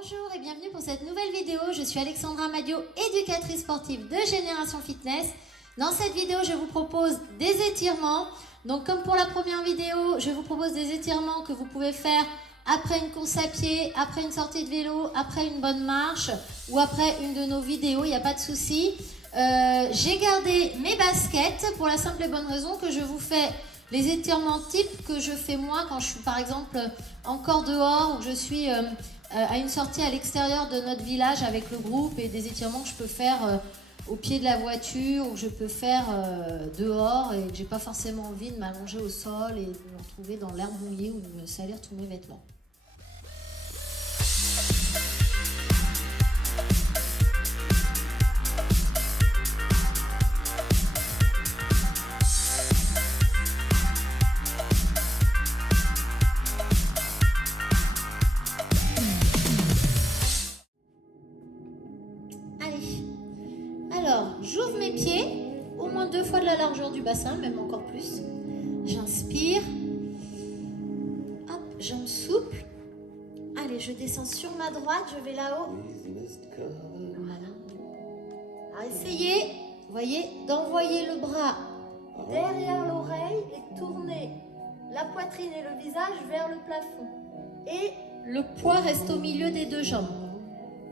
Bonjour et bienvenue pour cette nouvelle vidéo. Je suis Alexandra Madio, éducatrice sportive de Génération Fitness. Dans cette vidéo, je vous propose des étirements. Donc comme pour la première vidéo, je vous propose des étirements que vous pouvez faire après une course à pied, après une sortie de vélo, après une bonne marche ou après une de nos vidéos, il n'y a pas de souci. J'ai gardé mes baskets pour la simple et bonne raison que je vous fais les étirements types que je fais moi quand je suis par exemple encore dehors ou que je suis à une sortie à l'extérieur de notre village avec le groupe, et des étirements que je peux faire au pied de la voiture ou que je peux faire dehors et que j'ai pas forcément envie de m'allonger au sol et de me retrouver dans l'herbe mouillée ou de me salir tous mes vêtements. Alors, j'ouvre mes pieds, au moins 2 fois de la largeur du bassin, même encore plus. J'inspire. Hop, jambes souples. Allez, je descends sur ma droite, je vais là-haut. Voilà. Alors, essayez, vous voyez, d'envoyer le bras derrière l'oreille et tourner la poitrine et le visage vers le plafond. Et le poids reste au milieu des 2 jambes.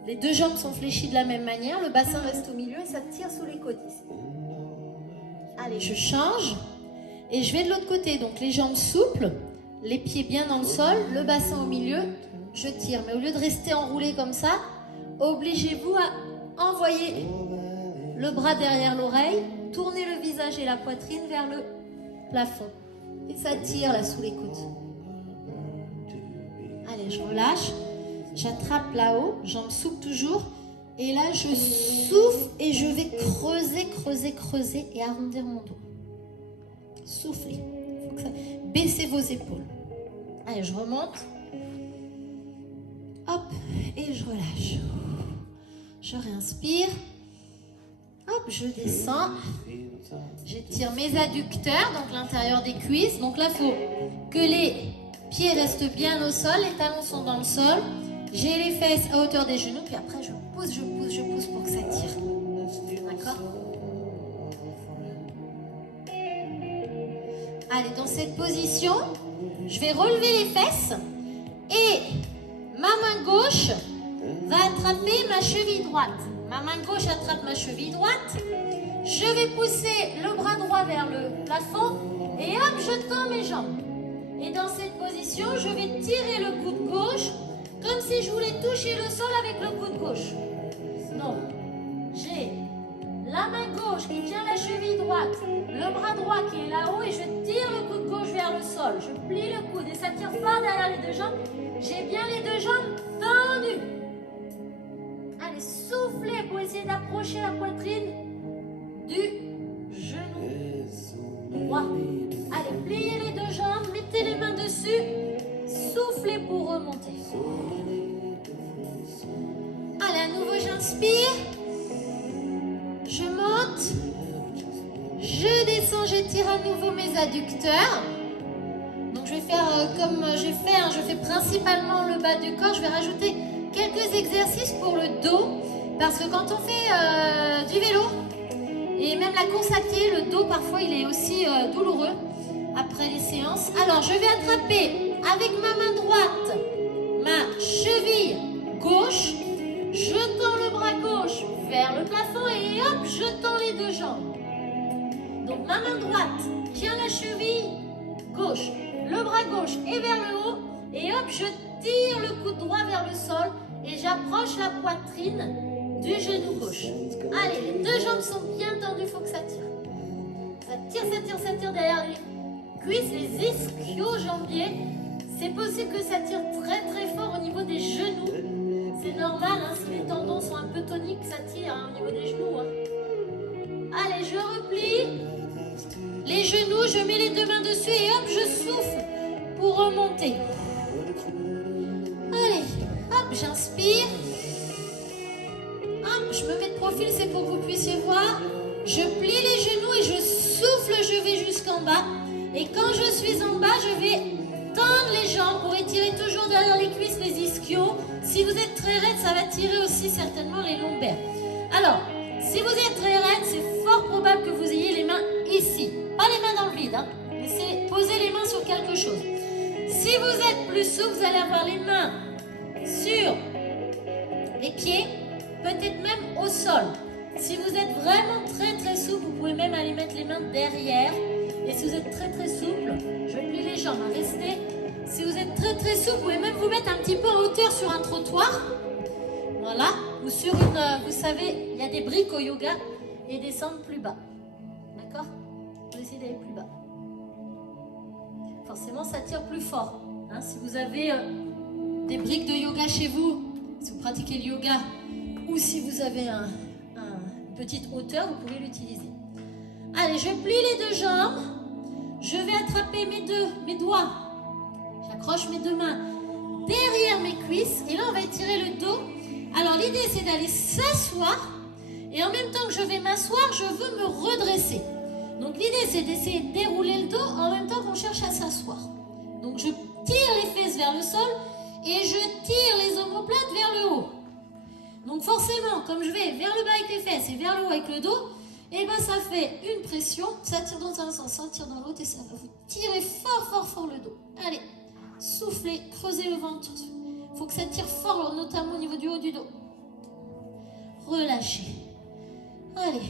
Les 2 jambes sont fléchies de la même manière, le bassin reste au milieu et ça tire sous les côtes ici. Allez, je change et je vais de l'autre côté. Donc les jambes souples, les pieds bien dans le sol, le bassin au milieu, je tire. Mais au lieu de rester enroulé comme ça, obligez-vous à envoyer le bras derrière l'oreille, tourner le visage et la poitrine vers le plafond. Et ça tire là sous les côtes. Allez, je relâche. J'attrape là-haut, jambes souples toujours. Et là, je souffle et je vais creuser, creuser, creuser et arrondir mon dos. Soufflez. Baissez vos épaules. Allez, je remonte. Hop, et je relâche. Je réinspire. Hop, je descends. J'étire mes adducteurs, donc l'intérieur des cuisses. Donc là, il faut que les pieds restent bien au sol, les talons sont dans le sol. J'ai les fesses à hauteur des genoux, puis après je pousse, je pousse, je pousse pour que ça tire. D'accord? Allez, dans cette position, je vais relever les fesses et ma main gauche va attraper ma cheville droite. Ma main gauche attrape ma cheville droite. Je vais pousser le bras droit vers le plafond et hop, je tends mes jambes. Et dans cette position, je vais tirer le coude gauche comme si je voulais toucher le sol avec le coude gauche. Donc, j'ai la main gauche qui tient la cheville droite, le bras droit qui est là-haut et je tire le coude gauche vers le sol. Je plie le coude et ça tire fort derrière les 2 jambes. J'ai bien les 2 jambes tendues. Allez, soufflez pour essayer d'approcher la poitrine du genou droit. Allez, pliez les 2 jambes, mettez les mains dessus, soufflez pour remonter. Allez, à nouveau j'inspire, je monte, je descends, j'étire à nouveau mes adducteurs. Donc je vais faire comme j'ai fait, je fais principalement le bas du corps. Je vais rajouter quelques exercices pour le dos, parce que quand on fait du vélo et même la course à pied, le dos parfois il est aussi douloureux après les séances. Alors je vais attraper avec ma main droite ma cheville gauche, je tends le bras gauche vers le plafond et hop, je tends les 2 jambes. Donc ma main droite tient la cheville gauche, le bras gauche est vers le haut et hop, je tire le coude droit vers le sol et j'approche la poitrine du genou gauche. Allez, les 2 jambes sont bien tendues, il faut que ça tire. Ça tire, ça tire, ça tire derrière les cuisses, les ischio-jambiers. C'est possible que ça tire très très fort au niveau des genoux. C'est normal, si les tendons sont un peu toniques, ça tire au niveau des genoux. Allez, je replie les genoux, je mets les 2 mains dessus et hop, je souffle pour remonter. Allez, hop, j'inspire. Hop, je me mets de profil, c'est pour que vous puissiez voir. Je plie les genoux et je souffle, je vais jusqu'en bas. Et quand je suis en bas, je vais tendre les jambes pour étirer toujours derrière les cuisses, les ischios. Si vous êtes très raide, ça va tirer aussi certainement les lombaires. Alors, si vous êtes très raide, c'est fort probable que vous ayez les mains ici. Pas les mains dans le vide, hein. Posez les mains sur quelque chose. Si vous êtes plus souple, vous allez avoir les mains sur les pieds, peut-être même au sol. Si vous êtes vraiment très très souple, vous pouvez même aller mettre les mains derrière. Et si vous êtes très très souple, je plie les jambes, hein. Restez. Si vous êtes très très souple, vous pouvez même vous mettre un petit peu en hauteur sur un trottoir. Voilà. Ou sur une, vous savez, il y a des briques au yoga et descendre plus bas. D'accord? Vous essayez d'aller plus bas. Forcément, ça tire plus fort. Hein, si vous avez des briques de yoga chez vous, si vous pratiquez le yoga, ou si vous avez une petite hauteur, vous pouvez l'utiliser. Allez, je plie les deux jambes. Je vais attraper mes doigts. J'accroche mes deux mains derrière mes cuisses. Et là, on va étirer le dos. Alors, l'idée, c'est d'aller s'asseoir. Et en même temps que je vais m'asseoir, je veux me redresser. Donc, l'idée, c'est d'essayer de dérouler le dos en même temps qu'on cherche à s'asseoir. Donc, je tire les fesses vers le sol et je tire les omoplates vers le haut. Donc, forcément, comme je vais vers le bas avec les fesses et vers le haut avec le dos, et ben ça fait une pression, ça tire dans un sens, ça tire dans l'autre et ça va vous tirer fort, fort, fort le dos. Allez, soufflez, creusez le ventre. Il faut que ça tire fort, notamment au niveau du haut du dos. Relâchez. Allez.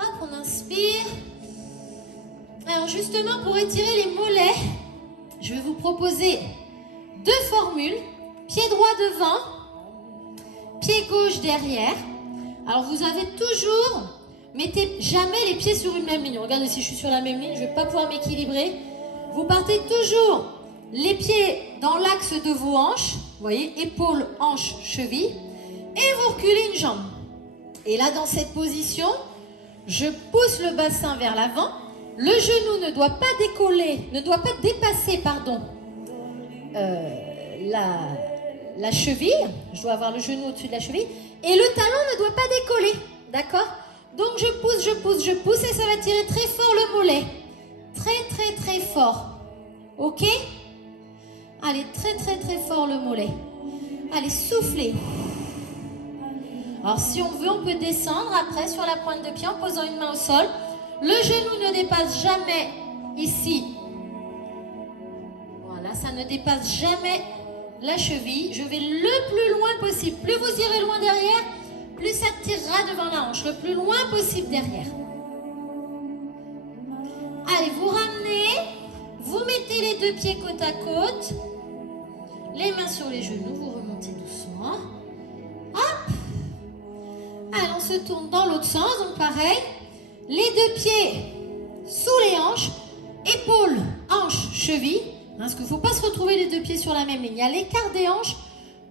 Hop, on inspire. Alors justement, pour étirer les mollets, je vais vous proposer deux formules. Pied droit devant, pied gauche derrière. Alors vous avez toujours, mettez jamais les pieds sur une même ligne. Regardez, si je suis sur la même ligne, je ne vais pas pouvoir m'équilibrer. Vous partez toujours les pieds dans l'axe de vos hanches. Vous voyez, épaules, hanches, chevilles. Et vous reculez une jambe. Et là, dans cette position, je pousse le bassin vers l'avant. Le genou ne doit pas décoller, ne doit pas dépasser, pardon, la cheville. Je dois avoir le genou au-dessus de la cheville. Et le talon ne doit pas décoller. D'accord? Donc je pousse, je pousse, je pousse et ça va tirer très fort le mollet. Très, très, très fort. Ok? Allez, très, très, très fort le mollet. Allez, soufflez. Alors si on veut, on peut descendre après sur la pointe de pied en posant une main au sol. Le genou ne dépasse jamais ici. Voilà, ça ne dépasse jamais la cheville. Je vais le plus loin possible. Plus vous irez loin derrière, plus ça tirera devant la hanche. Le plus loin possible derrière. Allez, vous ramenez. Vous mettez les deux pieds côte à côte. Les mains sur les genoux. Vous remontez doucement. Hop. Allez, on se tourne dans l'autre sens. Donc pareil. Les deux pieds sous les hanches. Épaules, hanches, chevilles. Parce qu'il ne faut pas se retrouver les deux pieds sur la même ligne. Il y a l'écart des hanches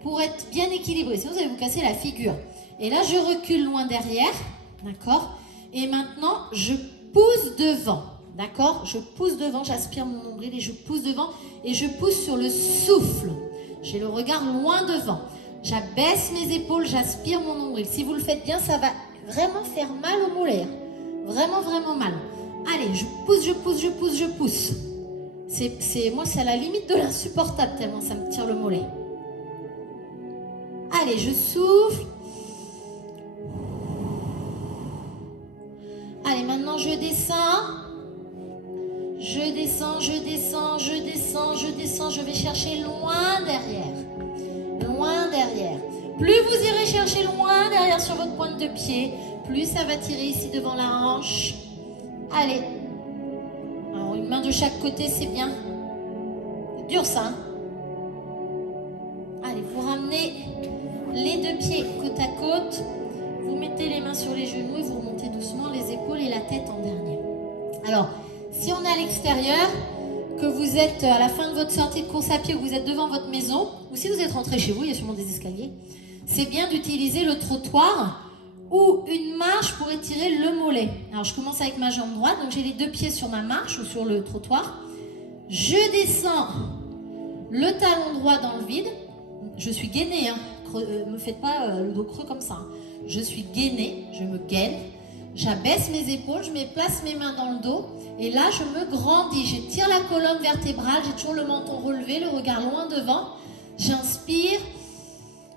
pour être bien équilibré. Sinon, vous allez vous casser la figure. Et là, je recule loin derrière. D'accord? Et maintenant, je pousse devant. D'accord? Je pousse devant, j'aspire mon nombril et je pousse devant. Et je pousse sur le souffle. J'ai le regard loin devant. J'abaisse mes épaules, j'aspire mon nombril. Si vous le faites bien, ça va vraiment faire mal au mollet. Vraiment, vraiment mal. Allez, je pousse, je pousse, je pousse, je pousse. Moi, c'est à la limite de l'insupportable tellement ça me tire le mollet. Allez, je souffle. Allez, maintenant je descends. Je descends, je descends, je descends, je descends. Je vais chercher loin derrière. Loin derrière. Plus vous irez chercher loin derrière sur votre pointe de pied, plus ça va tirer ici devant la hanche. Allez. Alors, une main de chaque côté, c'est bien. C'est dur ça. Hein? Allez, vous ramenez les deux pieds côte à côte. Vous mettez les mains sur les genoux et vous remontez doucement les épaules et la tête en dernier. Alors, si on est à l'extérieur, que vous êtes à la fin de votre sortie de course à pied ou que vous êtes devant votre maison, ou si vous êtes rentré chez vous, il y a sûrement des escaliers, c'est bien d'utiliser le trottoir ou une marche pour étirer le mollet. Alors, je commence avec ma jambe droite, donc j'ai les deux pieds sur ma marche ou sur le trottoir. Je descends le talon droit dans le vide. Je suis gainée, hein. Me faites pas le dos creux comme ça. Hein. Je suis gainée, je me gaine. J'abaisse mes épaules, je place mes mains dans le dos. Et là, je me grandis. J'étire la colonne vertébrale, j'ai toujours le menton relevé, le regard loin devant. J'inspire,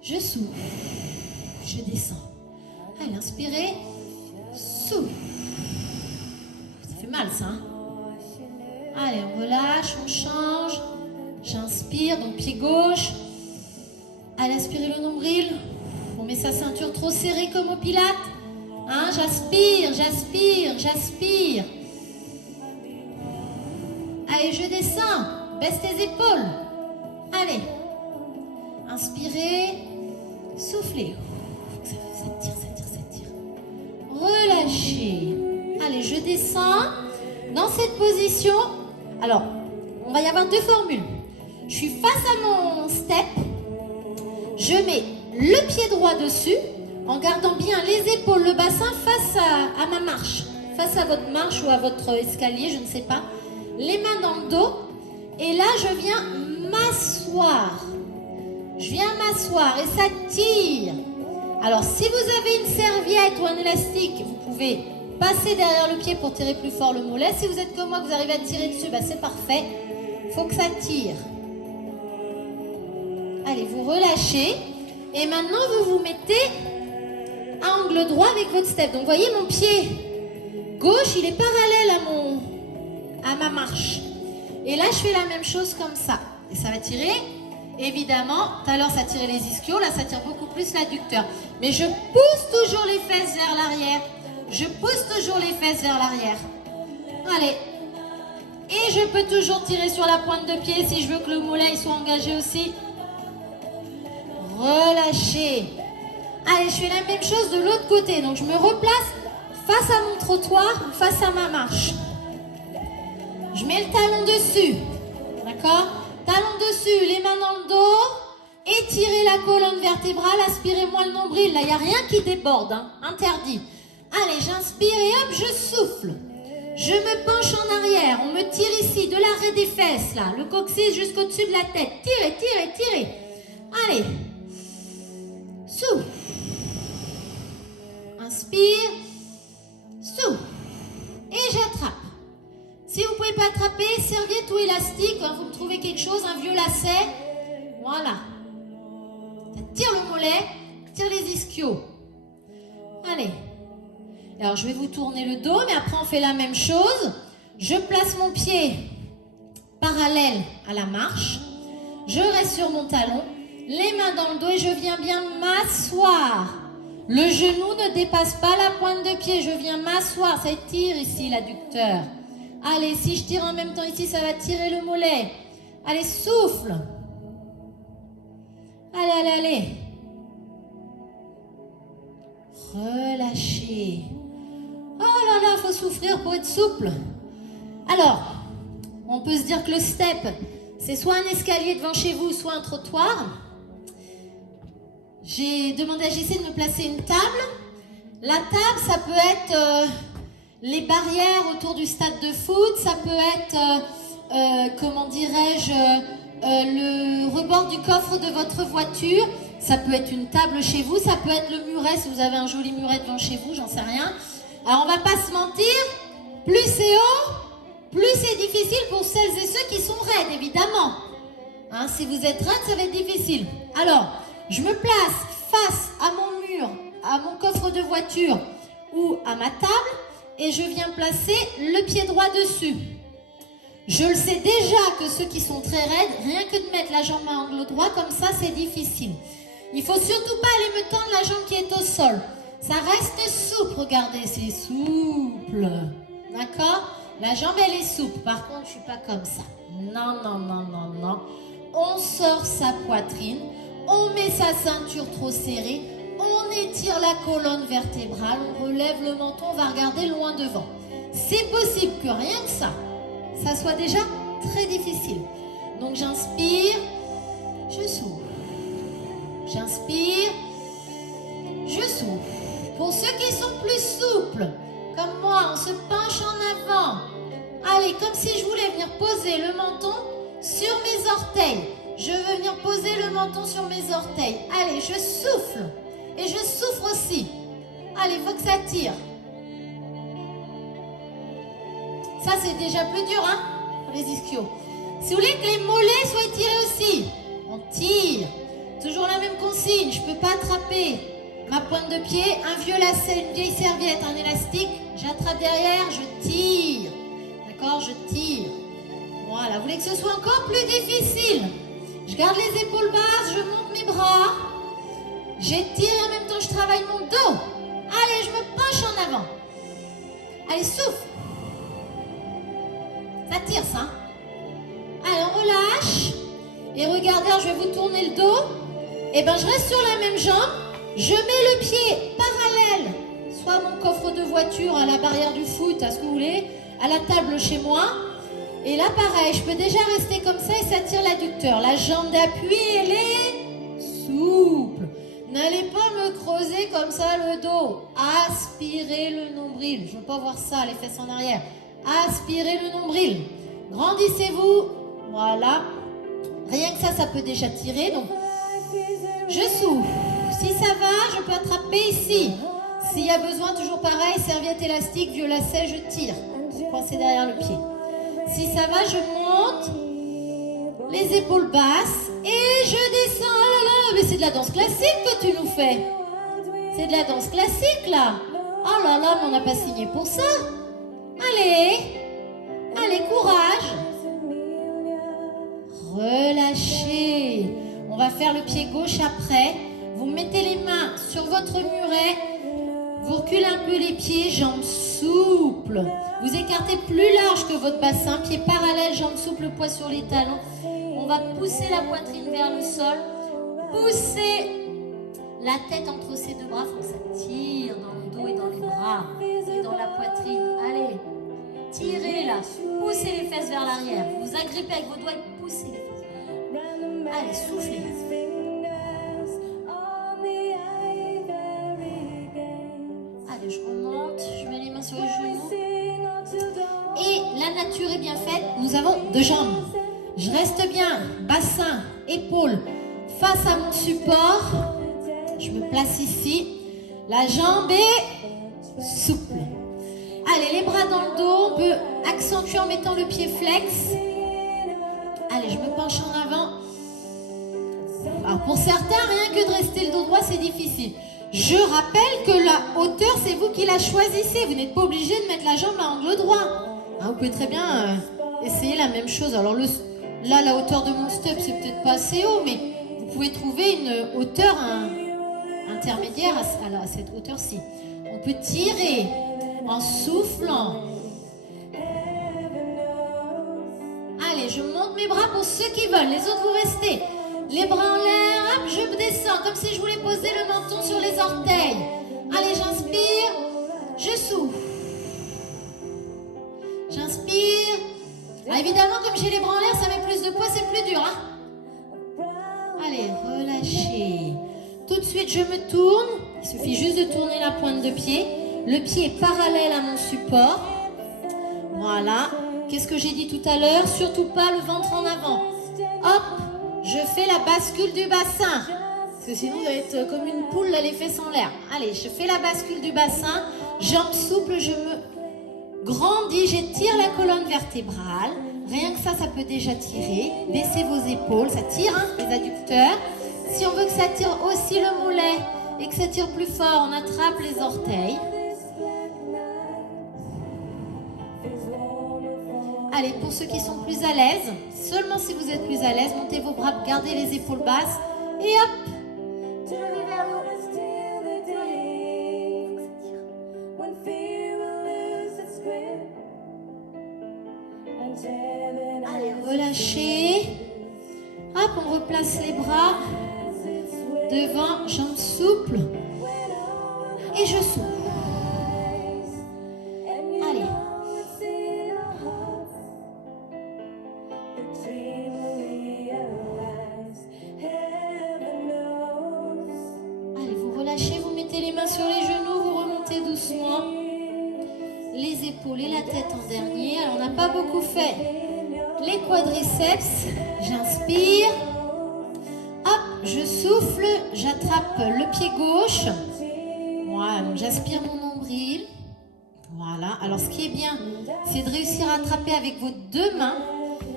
je souffle, je descends. Allez, inspirez, souffle. Ça fait mal ça, hein? Allez, on relâche, on change. J'inspire, donc pied gauche. Allez, inspirez le nombril. On met sa ceinture trop serrée comme au pilates. Hein, j'aspire, j'aspire, j'aspire. Allez, je descends. Baisse tes épaules. Allez. Inspirez. Soufflez. Ça tire, ça tire, ça tire. Relâchez. Allez, je descends. Dans cette position, alors, on va y avoir deux formules. Je suis face à mon step. Je mets le pied droit dessus en gardant bien les épaules, le bassin face à ma marche. Face à votre marche ou à votre escalier, je ne sais pas. Les mains dans le dos. Et là, je viens m'asseoir. Je viens m'asseoir et ça tire. Alors, si vous avez une serviette ou un élastique, vous pouvez passer derrière le pied pour tirer plus fort le mollet. Si vous êtes comme moi, vous arrivez à tirer dessus, bah c'est parfait. Il faut que ça tire. Allez, vous relâchez. Et maintenant, vous vous mettez à angle droit avec votre step. Donc, vous voyez, mon pied gauche, il est parallèle à ma marche. Et là, je fais la même chose comme ça. Et ça va tirer. Évidemment, tout à l'heure, ça tirait les ischios. Là, ça tire beaucoup plus l'adducteur. Mais je pousse toujours les fesses vers l'arrière. Je pousse toujours les fesses vers l'arrière. Allez. Et je peux toujours tirer sur la pointe de pied si je veux que le mollet soit engagé aussi. Relâchez. Allez, je fais la même chose de l'autre côté. Donc, je me replace face à mon trottoir ou face à ma marche. Je mets le talon dessus. D'accord? Talon dessus, les mains dans le dos. Étirez la colonne vertébrale. Aspirez-moi le nombril. Là, il n'y a rien qui déborde. Hein? Interdit. Allez, j'inspire et hop, je souffle. Je me penche en arrière. On me tire ici, de l'arrêt des fesses, là. Le coccyx jusqu'au-dessus de la tête. Tirez, tirez, tirez. Allez. Souffle. Inspire. Souffle. Et j'attrape. Si vous ne pouvez pas attraper, serviette ou élastique, quand vous me trouvez quelque chose, un vieux lacet. Voilà. Ça tire le mollet, tire les ischios. Allez. Alors, je vais vous tourner le dos, mais après, on fait la même chose. Je place mon pied parallèle à la marche. Je reste sur mon talon, les mains dans le dos et je viens bien m'asseoir. Le genou ne dépasse pas la pointe de pied. Je viens m'asseoir. Ça tire ici l'adducteur. Allez, si je tire en même temps ici, ça va tirer le mollet. Allez, souffle. Allez, allez, allez. Relâchez. Oh là là, il faut souffrir pour être souple. Alors, on peut se dire que le step, c'est soit un escalier devant chez vous, soit un trottoir. J'ai demandé à JC de me placer une table. La table, ça peut être les barrières autour du stade de foot. Ça peut être, comment dirais-je, le rebord du coffre de votre voiture. Ça peut être une table chez vous. Ça peut être le muret, si vous avez un joli muret devant chez vous, j'en sais rien. Alors, on va pas se mentir, plus c'est haut, plus c'est difficile pour celles et ceux qui sont raides, évidemment. Hein, si vous êtes raide, ça va être difficile. Alors, je me place face à mon mur, à mon coffre de voiture ou à ma table et je viens placer le pied droit dessus. Je le sais déjà que ceux qui sont très raides, rien que de mettre la jambe à angle droit, comme ça, c'est difficile. Il faut surtout pas aller me tendre la jambe qui est au sol. Ça reste souple, regardez, c'est souple. D'accord? La jambe, elle est souple. Par contre, je suis pas comme ça. Non, non, non, non, non. On sort sa poitrine. On met sa ceinture trop serrée. On étire la colonne vertébrale. On relève le menton. On va regarder loin devant. C'est possible que rien que ça soit déjà très difficile. Donc, j'inspire. Je souffle. J'inspire. Je souffle. Pour ceux qui sont plus souples, comme moi, on se penche en avant. Allez, comme si je voulais venir poser le menton sur mes orteils. Je veux venir poser le menton sur mes orteils. Allez, je souffle. Et je souffle aussi. Allez, il faut que ça tire. Ça, c'est déjà plus dur, hein, pour les ischios. Si vous voulez que les mollets soient étirés aussi, On tire. Toujours la même consigne, je ne peux pas attraper ma pointe de pied, un vieux lacet, une vieille serviette, un élastique. J'attrape derrière, je tire. D'accord, je tire. Voilà, vous voulez que ce soit encore plus difficile? Je garde les épaules basses, je monte mes bras. J'étire et en même temps je travaille mon dos. Allez, je me penche en avant. Allez, souffle. Ça tire, ça. Allez, on relâche. Et regardez, je vais vous tourner le dos. Et ben, je reste sur la même jambe. Je mets le pied parallèle, soit à mon coffre de voiture, à la barrière du foot, à ce que vous voulez, à la table chez moi. Et là, pareil, je peux déjà rester comme ça et ça tire l'adducteur. La jambe d'appui, elle est souple. N'allez pas me creuser comme ça le dos. Aspirez le nombril. Je ne veux pas voir ça, les fesses en arrière. Aspirez le nombril. Grandissez-vous. Voilà. Rien que ça, ça peut déjà tirer. Donc, je souffle. Si ça va, je peux attraper ici. S'il y a besoin, toujours pareil, serviette élastique, vieux lacet, je tire. Coincé derrière le pied. Si ça va, je monte. Les épaules basses. Et je descends. Oh là là, mais c'est de la danse classique que tu nous fais. C'est de la danse classique, là. Oh là là, mais on n'a pas signé pour ça. Allez. Allez, courage. Relâchez. On va faire le pied gauche après. Vous mettez les mains sur votre muret. Vous reculez un peu les pieds, jambes souples. Vous écartez plus large que votre bassin. Pied parallèle, jambes souples, poids sur les talons. On va pousser la poitrine vers le sol. Poussez la tête entre ces deux bras. Il faut que ça tire dans le dos et dans les bras. Et dans la poitrine. Allez, tirez là. Poussez les fesses vers l'arrière. Vous agrippez avec vos doigts et poussez les fesses. Allez, soufflez. Allez, je remonte. Je mets les mains sur les genoux. Et la nature est bien faite. Nous avons deux jambes. Je reste bien. Bassin, épaules face à mon support. Je me place ici. La jambe est souple. Allez, les bras dans le dos. On peut accentuer en mettant le pied flex. Allez, je me penche en avant. Alors pour certains, rien que de rester le dos droit, c'est difficile. Je rappelle que la hauteur, c'est vous qui la choisissez. Vous n'êtes pas obligé de mettre la jambe à angle droit. Hein, vous pouvez très bien essayer la même chose. Alors là, la hauteur de mon step, c'est peut-être pas assez haut, mais vous pouvez trouver une hauteur intermédiaire à cette hauteur-ci. On peut tirer en soufflant. Allez, je monte mes bras pour ceux qui veulent. Les autres, vous restez. Les bras en l'air, hop, je descends, comme si je voulais poser le menton sur les orteils. Allez, j'inspire, je souffle. J'inspire. Ah, évidemment, comme j'ai les bras en l'air, ça met plus de poids, c'est plus dur. Hein. Allez, relâchez. Tout de suite, je me tourne. Il suffit juste de tourner la pointe de pied. Le pied est parallèle à mon support. Voilà. Qu'est-ce que j'ai dit tout à l'heure? Surtout pas le ventre en avant. Hop. Je fais la bascule du bassin. Parce que sinon, vous allez être comme une poule, là, les fesses en l'air. Allez, je fais la bascule du bassin. Jambes souples, je me grandis. J'étire la colonne vertébrale. Rien que ça, ça peut déjà tirer. Baissez vos épaules. Ça tire, hein, les adducteurs. Si on veut que ça tire aussi le mollet et que ça tire plus fort, on attrape les orteils. Allez, pour ceux qui sont plus à l'aise, seulement si vous êtes plus à l'aise, montez vos bras, gardez les épaules basses et hop, levez vers le haut. Allez, relâchez. Hop, on replace les bras devant, jambes souples et je souffle. Allez. Allez, vous relâchez, vous mettez les mains sur les genoux, vous remontez doucement. Les épaules et la tête en dernier. Alors, on n'a pas beaucoup fait les quadriceps. J'inspire. Hop, je souffle. J'attrape le pied gauche. Voilà, donc j'aspire mon nombril. Voilà. Alors, ce qui est bien, c'est de réussir à attraper avec vos deux mains.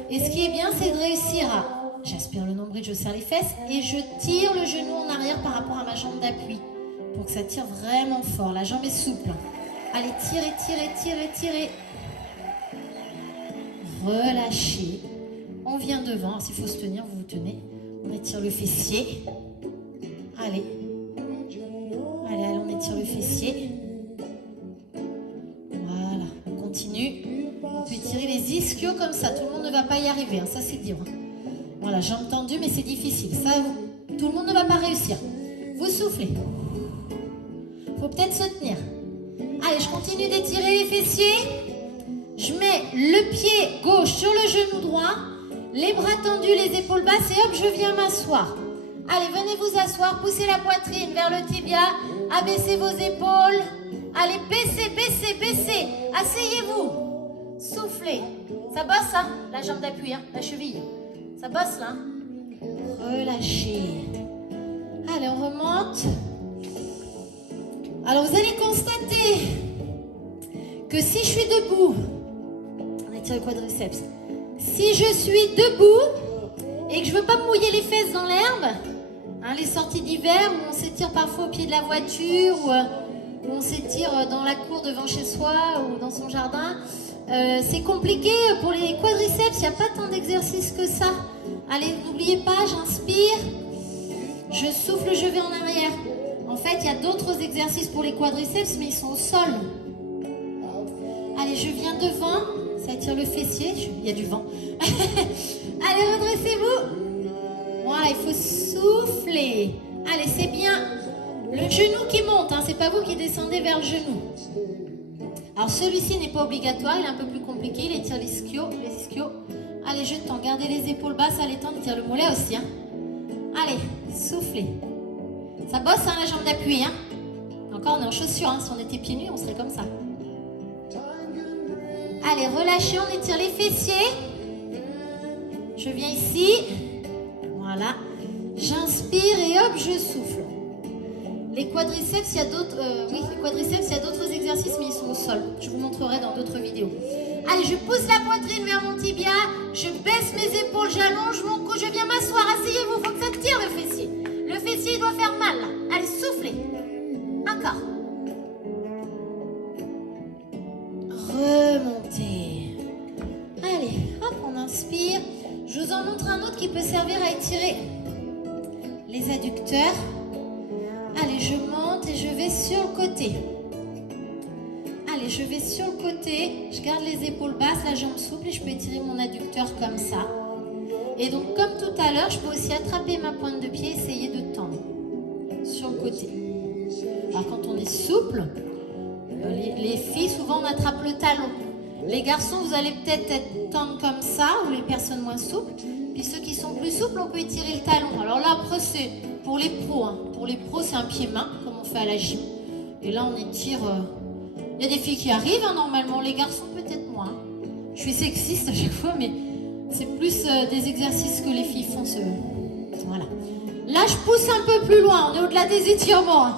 Et ce qui est bien, c'est de réussir à J'aspire le nombril, je serre les fesses et je tire le genou en arrière par rapport à ma jambe d'appui pour que ça tire vraiment fort. La jambe est souple. Allez, tirez, tirez, tirez, tirez. Relâchez. On vient devant. S'il faut se tenir, vous vous tenez. On étire le fessier. Allez. Allez, allez, on étire le fessier. Voilà, on continue. On peut étirer les ischios comme ça. Tout le monde ne va pas y arriver, hein. Ça c'est dur. Hein. Voilà, jambes tendues, mais c'est difficile. Ça, tout le monde ne va pas réussir. Vous soufflez. Faut peut-être se tenir. Allez, je continue d'étirer les fessiers. Je mets le pied gauche sur le genou droit. Les bras tendus, les épaules basses et hop, je viens m'asseoir. Allez, venez vous asseoir. Poussez la poitrine vers le tibia. Abaissez vos épaules. Allez, baissez, baissez, baissez. Asseyez-vous. Soufflez. Ça bosse, hein, la jambe d'appui, hein, la cheville. Ça bosse là. Relâchez. Allez, on remonte. Alors, vous allez constater que si je suis debout, on étire le quadriceps. Si je suis debout et que je ne veux pas me mouiller les fesses dans l'herbe, hein, les sorties d'hiver où on s'étire parfois au pied de la voiture, où on s'étire dans la cour devant chez soi ou dans son jardin, c'est compliqué pour les quadriceps, il n'y a pas tant d'exercices que ça. Allez, n'oubliez pas, j'inspire, je souffle, je vais en arrière. En fait, il y a d'autres exercices pour les quadriceps, mais ils sont au sol. Allez, je viens devant, ça étire le fessier, il y a du vent. Allez, redressez-vous. Voilà, il faut souffler. Allez, c'est bien le genou qui monte, hein, c'est pas vous qui descendez vers le genou. Alors celui-ci n'est pas obligatoire, il est un peu plus compliqué, il étire les ischios. Allez, je tends, gardez les épaules basses, allez, tendre, étire le mollet aussi. Hein. Allez, soufflez. Ça bosse, hein, la jambe d'appui. Hein. Encore, on est en chaussures, hein. Si on était pieds nus, on serait comme ça. Allez, relâchez, on étire les fessiers. Je viens ici. Voilà. J'inspire et hop, je souffle. Les quadriceps, il y a d'autres exercices, mais ils sont au sol. Je vous montrerai dans d'autres vidéos. Allez, je pousse la poitrine vers mon tibia. Je baisse mes épaules, j'allonge mon cou. Je viens m'asseoir. Asseyez-vous, il faut que ça tire le fessier. Le fessier, il doit faire mal. Là. Allez, soufflez. Encore. Remontez. Allez, hop, on inspire. Je vous en montre un autre qui peut servir à étirer les adducteurs. Allez, je monte et je vais sur le côté. Allez, je vais sur le côté. Je garde les épaules basses, la jambe souple et je peux étirer mon adducteur comme ça. Et donc, comme tout à l'heure, je peux aussi attraper ma pointe de pied et essayer de tendre sur le côté. Alors, quand on est souple, les filles, souvent, on attrape le talon. Les garçons, vous allez peut-être être tendre comme ça, ou les personnes moins souples. Puis ceux qui sont plus souples, on peut étirer le talon. Alors là, après, c'est pour les pros. Hein. Pour les pros, c'est un pied-main, comme on fait à la gym. Et là, on étire... Il y a des filles qui arrivent, hein, normalement. Les garçons, peut-être moins. Je suis sexiste à chaque fois, mais c'est plus des exercices que les filles font. Voilà. Là, je pousse un peu plus loin. On est au-delà des étirements. Hein.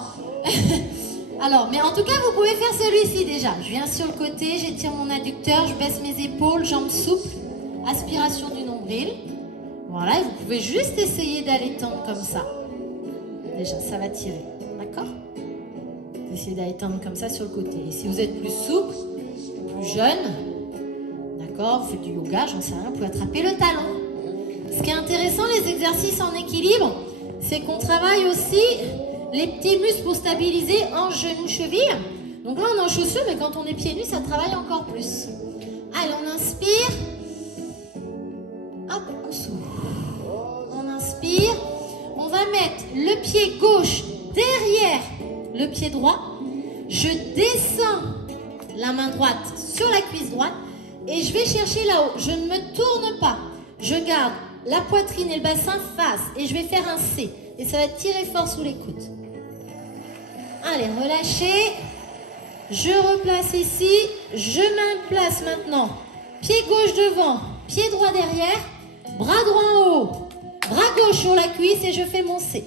Alors, mais en tout cas, vous pouvez faire celui-ci déjà. Je viens sur le côté, j'étire mon adducteur, je baisse mes épaules, jambes souples, aspiration du nombril. Voilà, et vous pouvez juste essayer d'aller tendre comme ça. Déjà, ça va tirer, d'accord? Essayez d'aller tendre comme ça sur le côté. Et si vous êtes plus souple, plus jeune, d'accord, vous faites du yoga, j'en sais rien, vous pouvez attraper le talon. Ce qui est intéressant, les exercices en équilibre, c'est qu'on travaille aussi les petits muscles pour stabiliser hanches, genoux, chevilles. Donc là, on est en chaussures, mais quand on est pieds nus, ça travaille encore plus. Allez, on inspire. Hop, on souffle. On inspire. On va mettre le pied gauche derrière le pied droit. Je descends la main droite sur la cuisse droite et je vais chercher là-haut. Je ne me tourne pas. Je garde la poitrine et le bassin face et je vais faire un C. Et ça va tirer fort sous les coudes. Allez, relâchez. Je replace ici. Je me place maintenant. Pied gauche devant, pied droit derrière, bras droit en haut, bras gauche sur la cuisse et je fais mon C.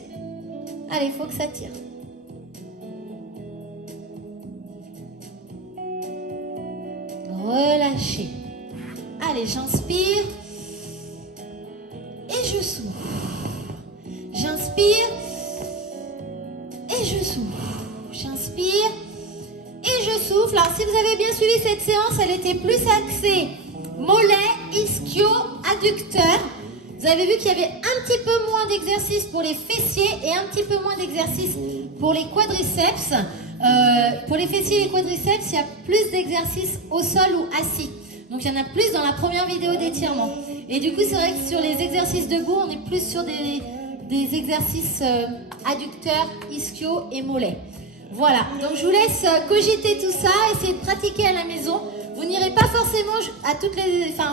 Allez, il faut que ça tire. Relâchez. Allez, j'inspire. Et je je souffle. J'inspire et je souffle. J'inspire et je souffle. Alors si vous avez bien suivi cette séance, elle était plus axée mollet, ischio, adducteur. Vous avez vu qu'il y avait un petit peu moins d'exercices pour les fessiers et un petit peu moins d'exercices pour les quadriceps. Pour les fessiers et les quadriceps, il y a plus d'exercices au sol ou assis. Donc il y en a plus dans la première vidéo d'étirement. Et du coup, c'est vrai que sur les exercices debout, on est plus sur des exercices adducteurs, ischio et mollets. Voilà, donc je vous laisse cogiter tout ça, essayer de pratiquer à la maison. Vous n'irez pas forcément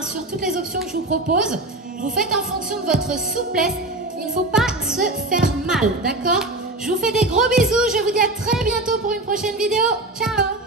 sur toutes les options que je vous propose. Vous faites en fonction de votre souplesse. Il ne faut pas se faire mal, d'accord? Je vous fais des gros bisous. Je vous dis à très bientôt pour une prochaine vidéo. Ciao!